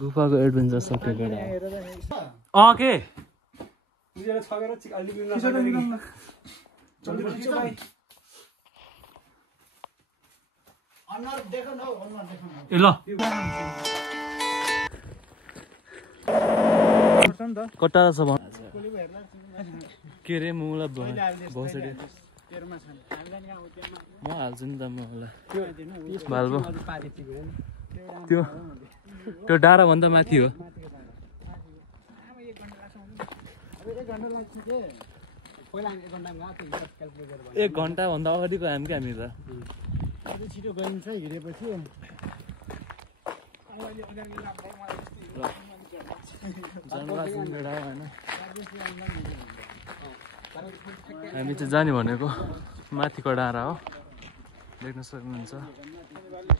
गुफाको एडभेन्चर सक्यो केटा के ल कता छ भन के रे मुला भोसडी म हाल्छु नि त मलाई भाल्बो त्यो डाँडा भन्दा माथि हो 1 घण्टा भन्दा अगाडिको हामी त छिटो गइन्छ हिँडेपछि हामी चाहिँ जाने भनेको माथिको डाँडा हो देख्न सक्नुहुन्छ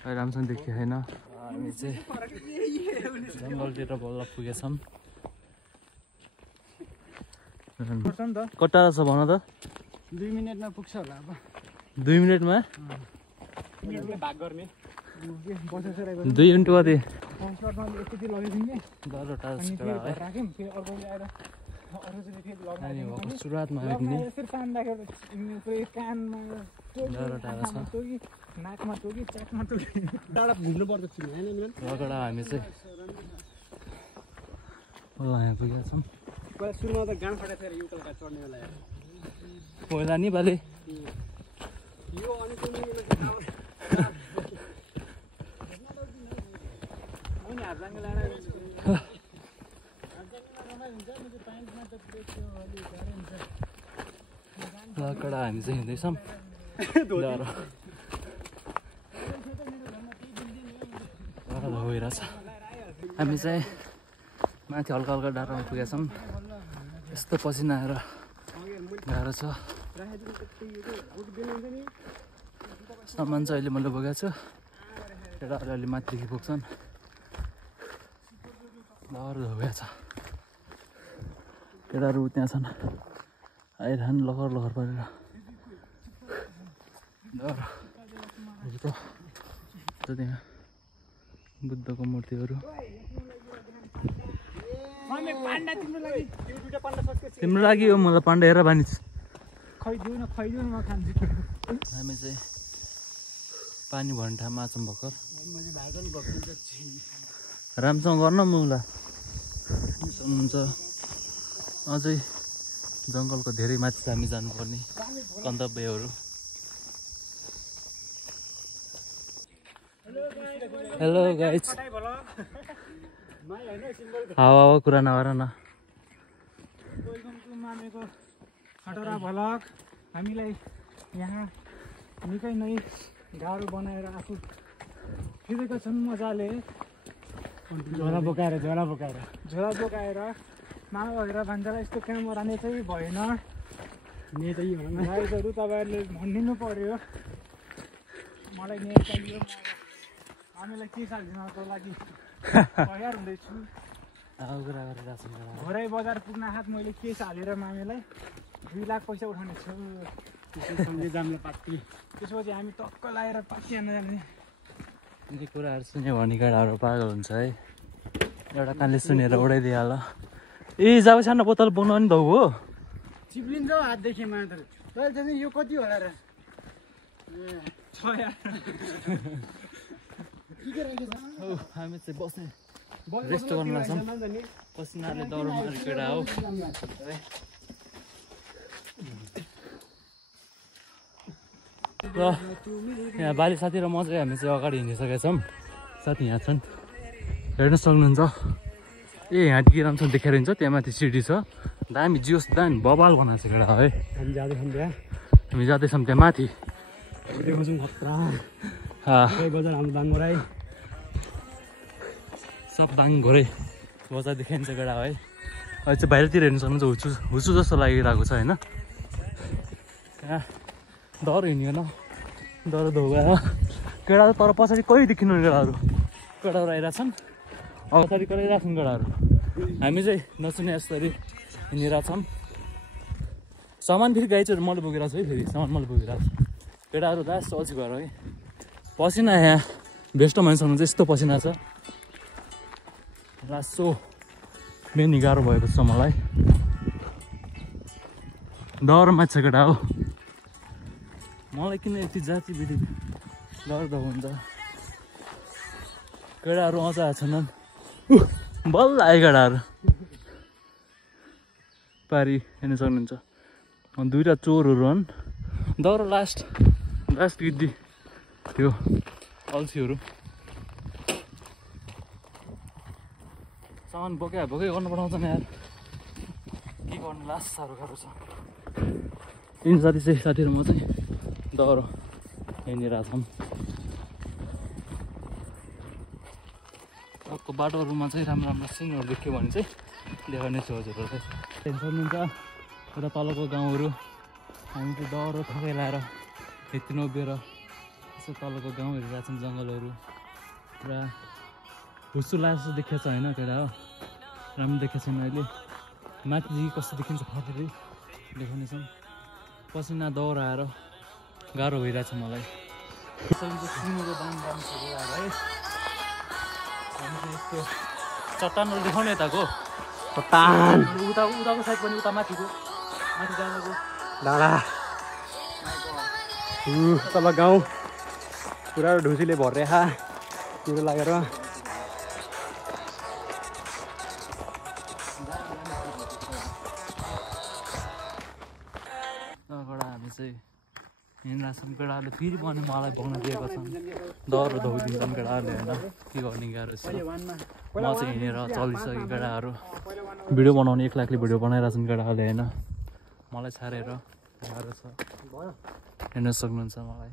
राम्रोसँग देखिएन हामी चाहिँ जङ्गलतिर बल्ल पुगेछौँ कता छ भन त 2 मिनेटमा पुग्छ होला अब 2 मिनेटमा भाग गर्ने 2 मिनेट कति सुरुवातमा हामी चाहिँ पुगेका छौँ पहिला नि बाले कडा हामी चाहिँ हिँड्दैछौँ गइरहेछ हामी चाहिँ माथि हल्का हल्का डाँडामा पुगेछौँ यस्तो पसिना आएर गाह्रो छ सामान चाहिँ अहिले मैले बोकेको छु केटाहरूले अलि माथिदेखि पुग्छन् डर धोगेको छ केटाहरू त्यहाँ छन् आइरहन् लखर लखर परेर डर त्यहाँ बुद्धको मूर्तिहरू तिम्रो लागि हो मलाई पाण्डा हेर बानी हामी चाहिँ पानी भर्ने ठाउँमा आछौँ भर्खर राम्रोसँग गर्न मुला सक्नुहुन्छ अझै जङ्गलको धेरै माथि हामी जानुपर्ने गन्तव्यहरू हेलो गाइज हावा कुरा नगर न मामेको खटरा भ्लग हामीलाई यहाँ निकै नै गाह्रो बनाएर आफू फिरेका छन् मजाले झोला बोकाएर मामा भएर भान्जालाई यस्तो क्यामेरा नै चाहिँ भएन गाइजहरू तपाईँहरूले भनिदिनु पर्यो मलाई नेट चाहियो हामीलाई के सालिदिनको लागि तयार हुँदैछु घोराइ बजार पुग्न हात मैले केस हालेर मामेलाई 2 लाख पैसा उठाउने छु त्यसपछि हामी टक्क लगाएर पार्टी हान्न जाने यी कुराहरू सुन्यो भने केटाहरू पागल हुन्छ है एउटा कानले सुनेर उडाइदिइहाल ए जाऊ सानो बोतल बनाउने त हो चिप्लिन्छ हातदेखि मात्र तैँले यो कति होला र हामी चाहिँ बस्ने रेस्ट गर्न लाग्छौँ पसिनाले दौड मारेको केटा हो र यहाँ बाली साथी र म चाहिँ हामी चाहिँ अगाडि हिँडिसकेका छौँ साथी यहाँ छन् हेर्न सक्नुहुन्छ ए यहाँ टिकी राम्रोसँग देखाएर हुन्छ त्यहाँ माथि सिडी छ दामी जियोस् दामी बबाल बनाएको छ केटा है हामी जाँदैछौँ त्यहाँ माथि सब दाङ घोरै बजार देखाइन्छ केटा है अहिले चाहिँ बाहिरतिर हेर्नु सक्नुहुन्छ हुचु जस्तो लागिरहेको छ होइन यहाँ डर हिँडिएन डर धोगाएर केटा तर पछाडि कोही देखिनु केटाहरू आइरहेछन् अब पछाडि कराइरहेको छन् केटाहरू हामी चाहिँ नसुने यसरी हिँडिरहेछौँ सामान फेरि गाइजहरू मैले बोकिरहेको छु है फेरि सामान मैले बोकिरहेको छु केटाहरू लास्ट अल्छी भएर है पसिना यहाँ बेस्ट मान्छेसँग चाहिँ यस्तो पसिना छ लासो मेन गाह्रो भएको छ मलाई डर माछा केटा हो मलाई किन यति जाति विधि गर्दा हुन्छ केटाहरू आउँछ छैनन् बल्ल आयो केटाहरू पारी हेर्न सक्नुहुन्छ दुईवटा चोरहरू हुन् दौरा लास्ट गिद्दी त्यो अल्छीहरू सामान बोके गर्नु पठाउँछन् यार के गर्नु लास्ट साह्रो छ तिन साथीहरू म चाहिँ दौरो हिँडिरहेको छौँ अर्को बाटोहरूमा चाहिँ राम्रो सिनहरू देख्यो भने चाहिँ देखाउने छु हजुरहरू चाहिँ सक्नुहुन्छ एउटा तलको गाउँहरू हामी चाहिँ दौरो थकै लाएर यति नउभिएर यसो तलको गाउँ हेरिरहेको छौँ जङ्गलहरू पुरा हुस्सु लासो देखेको छ होइन केटा हो राम्रो देखेको छैन अहिले माथि कस्तो देखिन्छ फर्केरै देखाउनेछौँ पसिना दौरा आएर गाह्रो भइरहेछ मलाई सिङ्गोको दाम छ है हामी चाहिँ यस्तो चट्टानहरू देखाउने यताको चट्टान उताको साइड पनि उता माथि जानको डाँडा तल गाउँ पुरा ढुसीले भरेखा तिरो लागेर हामी चाहिँ हिँडिरहेछौँ केटाहरूले फेरि पनि मलाई भग्न दिएका छन् दौरो धोइदिन्छन् केटाहरूले होइन के गर्ने गाह्रो छ म चाहिँ हिँडेर चलिसकेँ केटाहरू भिडियो बनाउने 1 लाखले भिडियो बनाइरहेछन् केटाहरूले होइन मलाई छाडेर गाह्रो छ हेर्न सक्नुहुन्छ मलाई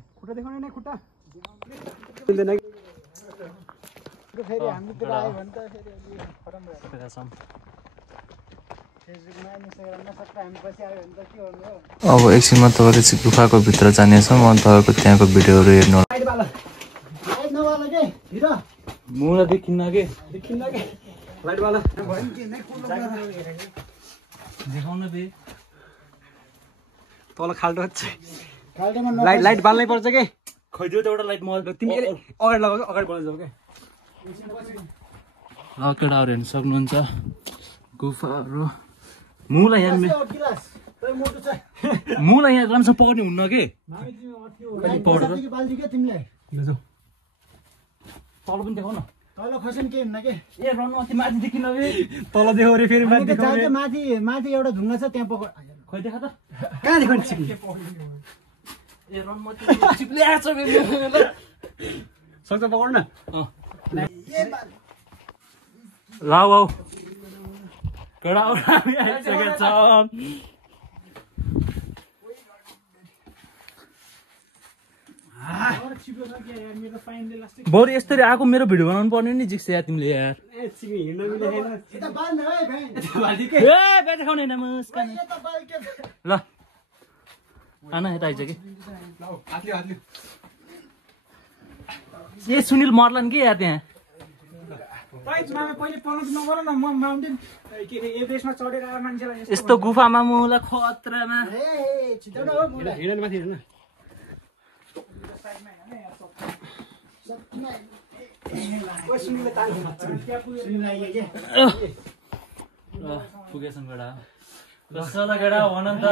अब एकछिनमा तपाईँले चाहिँ गुफाको भित्र जानेछौँ अनि तपाईँको त्यहाँको भिडियोहरू हेर्नु मुला देखिन्न के देखाउन बे तल खाल्टो लाइट बाल्नै पर्छ के खैदियो त एउटा लाइट म तिमी अगाडि लगाऊ अगाडि बल्ल जाऊ के केटाहरू हेर्न सक्नुहुन्छ गुफाहरू मुला यहाँ राम्रोसँग पकाउने हुन्न के तल पनि देखाउ न तल खसेन के हुन्न के ए रन माथि देखिन तल देखाउ रे फेरि माथि एउटा ढुङ्गा छ त्यहाँ पक खै देखा त कहाँ देखाउने ए रन म चिप्ले आछ सक्छ पकड न लाउ केटाहरू हामी आइसकेका छौँ बरु यस्तरी आएको मेरो भिडियो बनाउनु पर्ने नि जिक्स यार तिमीले यार देखाउने ल आना यता आइज कि ए सुनिल मर्लान् कि यार त्यहाँ यस्तो गुफामा मलाई खतरामा पुगेछौँ केटा केटा भन त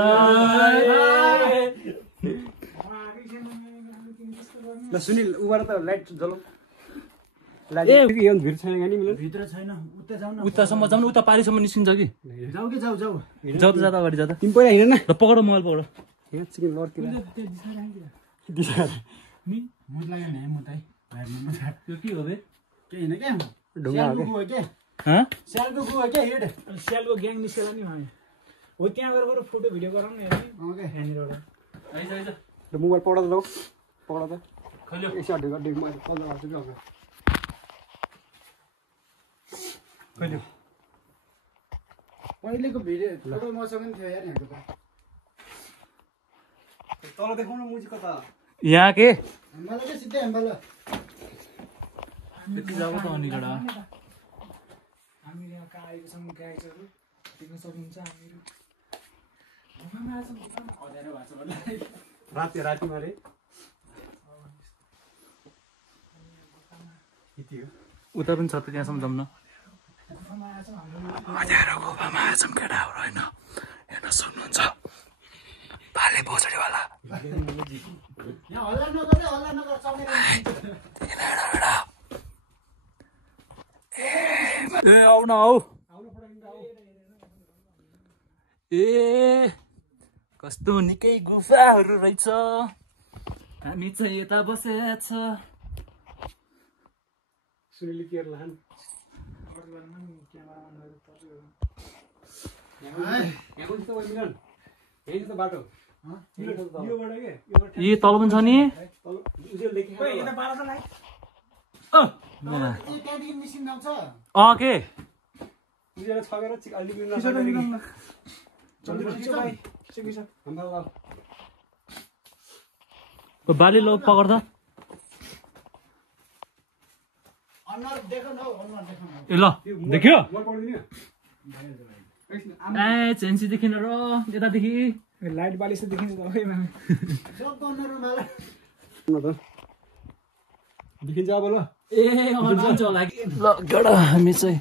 ल सुनिल उबाट त लाइट जलाऊ भित्र छैन भित्र छैन उता जाऊ न उतासम्म जाउँ न उता पारिसम्म निस्किन्छ कि जाऊ कि जाऊ जाऊ जाऊ त जाँदा अगाडि जाँदा तिमी पहिला हिँड न ल पकड मोबाइल पकड त्यो के हो बे के हैन के ढुङ्गा हो के स्यालको गु हो के हिड स्यालको ग्याङ निस्केला नि भाइ हो त्यहाँ गएर फोटो भिडियो गराउँ न ओके यहाँनिर आइज आइज ल मोबाइल पकड ल पकड त खैल्यो यसो हड्डी गड्डी म कल गर्छु कि अगाडि खैल्यो पहिलेको भिडियो फोटो मसँग नि थियो यार यहाँको त तल देखाउन मुजी कता यहाँ के मलाई के सिधै हामीलाई त्यति जाऊ त अनि केटा हामी यहाँ कहाँ आएको छौँ गाइजहरू देख्न सक्नुहुन्छ हामीहरू गुफामा आएछौँ गुफामा अँध्यारो भएको छ भने रातिमा रे उता पनि छ त त्यहाँसम्म जाउँ न त्यहाँबाट गुफामा आएछौँ केटाहरू होइन हेर्न सक्नुहुन्छ भाले भोसडीवाला ए आउन हौ ए कस्तो निकै गुफाहरू रहेछ हामी चाहिँ यता बसेका छ सुनिल केयर लान बाटो ए तल पनि छ नि के बाली लो पकड्दा ए ल देख्यो ए चेन्सीदेखि र यतादेखि लाइट बाली से देखिन्छ देखिन्छ अब ल ए जान्छ होला ल गड हामी चाहिँ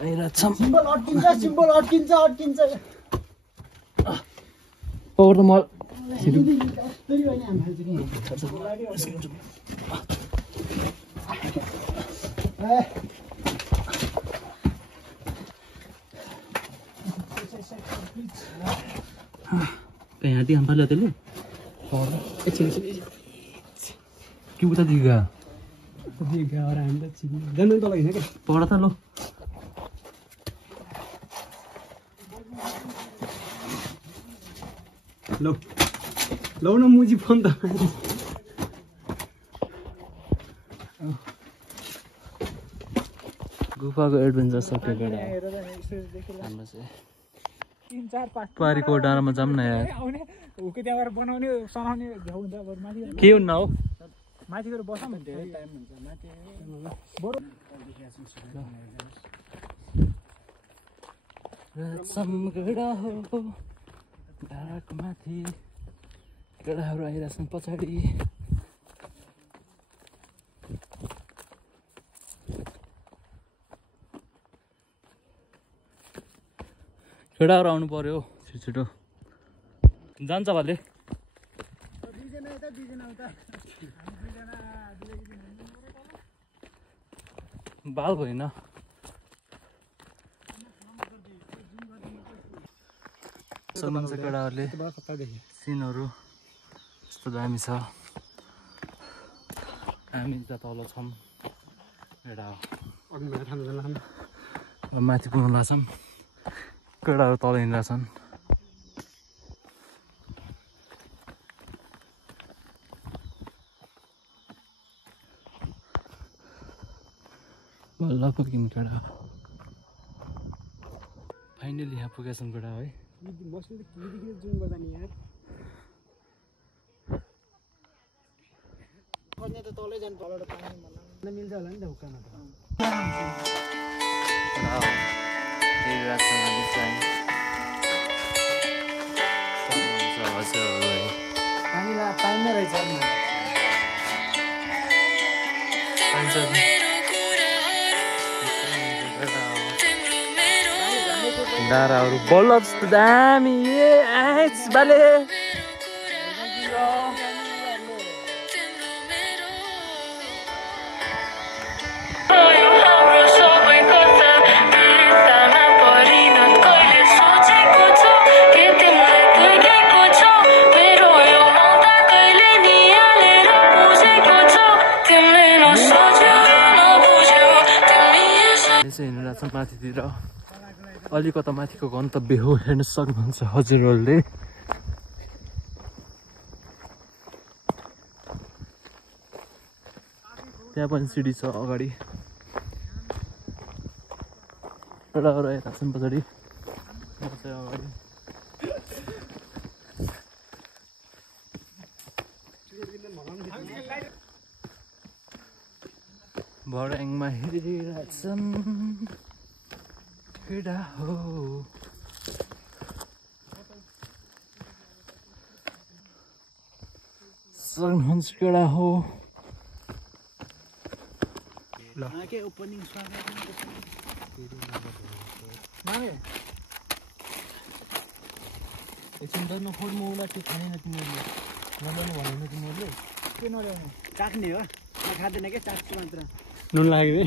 आइरहेछौँ सिम्बल अड्किन्छ पकड म कहीं हाथी हम फले तेले के उता दिगा और हामी त जानु त लाग्दैन के पकड त लो लौ लौ न मुजी फोन त गुफाको एडभेन्चर सक्यो गडा हाम्रो चाहिँ 3-4-5 पारीको डाँडामा जाऊँ न यार हुके त्यहाँ गएर बनाउने सनाउने झ्याउ हुन्छ बरु माथि के हुन्न हौ माथि गएर बसौँ नि धेरै टाइम हुन्छ माथि बरु गडा हो डाँडाको माथि गडाहरू आइरहेछन् पछाडि केटाहरू आउनु पर्यो छिटो जान्छ भाले बाल भएन सक्नुहुन्छ केटाहरूले सिनहरू यस्तो दामी छ हामी त तल छौँ एउटा माथि पुग्न लाग्छौँ केटाहरू तल हिँडिरहेछन् बल्ल पुग्यौँ केटा फाइनली यहाँ पुगेछौँ केटा है जुम गर्दा नि यार त तलै जानु तलबाट पानी मलाई मिल्छ होला नि त उकामा त पानी रहेछ डाँडाहरू बल्ल जस्तो दामी बाले हिँडिरहेछ माथितिर अलिकता माथिको गन्तव्य हो हेर्न सक्नुहुन्छ हजुरहरूले त्यहाँ पनि सिडी छ अगाडि केटाहरू आइरहेको छन् पछाडि अगाडि भर्याङमा हेरिरहेछन् केटा हो सक्नुहुन्छ केटा हो ल के ओपनिङ स्वागत मामे एकछिन त नफोड म उसलाई त्यो खानेन तिमीहरूले नल्याउनु भनेन तिमीहरूले के नल्याउने चाख्ने हो खाँदैन क्या चाख्छु मात्र नुन लाग्यो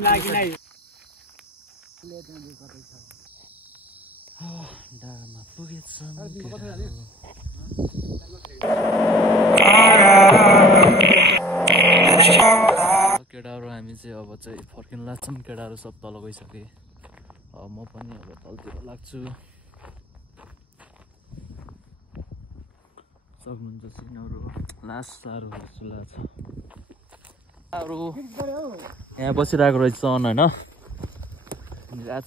लागिनै डाँडामा पुगेछ केटाहरू हामी चाहिँ अब चाहिँ फर्किन लाग्छौँ केटाहरू सब तल गइसके म पनि अब तलतिर लाग्छु सक्नुहुन्छ सिनहरू लास्ट साह्रो जस्तो लाग्छ अरू यहाँ बसिरहेको रहेछ सन होइन रात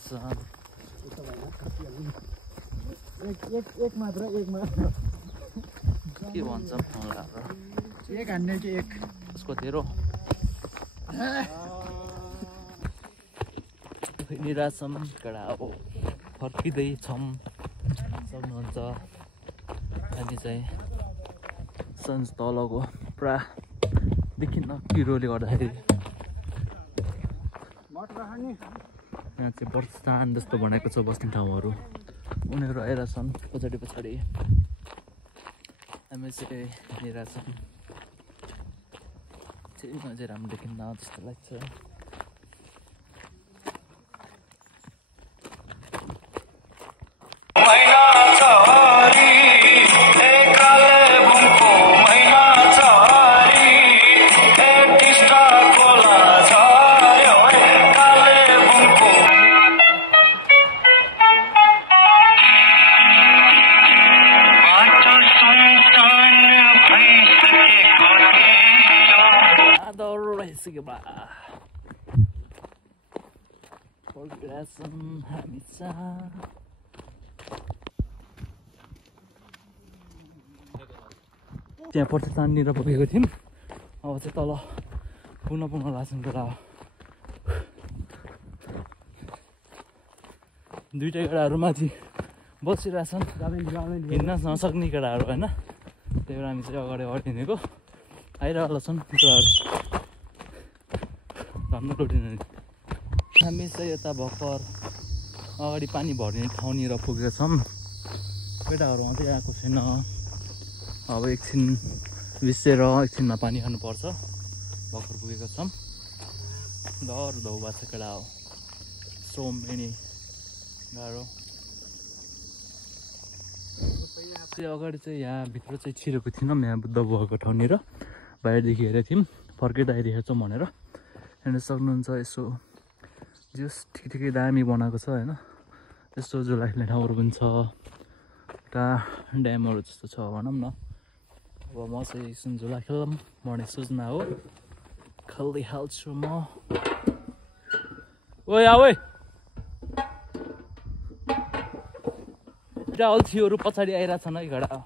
एक मात्र के भन्छ एक हान्ने कि एक उसको तेरो निराशम केटा अब फर्किँदैछौँ सक्नुहुन्छ हामी चाहिँ सन्ज तलको पुरा देखिन्न किरोले गर्दाखेरि यहाँ चाहिँ वर्षस्थान जस्तो भनेको छ बस्ने ठाउँहरू उनीहरू आइरहेछन् पछाडि पछाडि हामी चाहिँ हिँडिरहेछौँ चाहिँ अझै राम्रो देखिन्न जस्तो लाग्छ त्यहाँ पर्साननिर पुगेको थियौँ अब चाहिँ तल पुनः लाग्छौँ केटा दुइटा केटाहरू माथि बसिरहेछन् हिँड्न नसक्ने केटाहरू होइन त्यही भएर हामी चाहिँ अगाडि हिँडेको आइरहेको छन् केटाहरू धन्न लुटिन हामी चाहिँ यता भर्खर अगाडि पानी भर्ने ठाउँनिर पुगेका छौँ केटाहरू अझै आएको छैन अब एकछिन बिसेर एकछिनमा पानी खानुपर्छ भर्खर पुगेको छौँ डर धौ भएको छ केटा हो सो मेनी गाह्रो त्यो अगाडि चाहिँ यहाँ भित्र चाहिँ छिरेको थिएनौँ यहाँ बुद्ध भएको ठाउँनिर बाहिरदेखि हेरेको थियौँ फर्केर आइरहेछौँ भनेर हेर्न सक्नुहुन्छ यसो जस ठिकै दामी बनाएको छ होइन यस्तो झुला खेल्ने ठाउँहरू पनि छ एउटा ड्यामहरू जस्तो छ भनौँ न अब म चाहिँ एकछिन झुला खेलौँ भन्ने सोचना हो खेलिहाल्छु म ओए आऊ अल्छीहरू पछाडि आइरहेछन् है घडा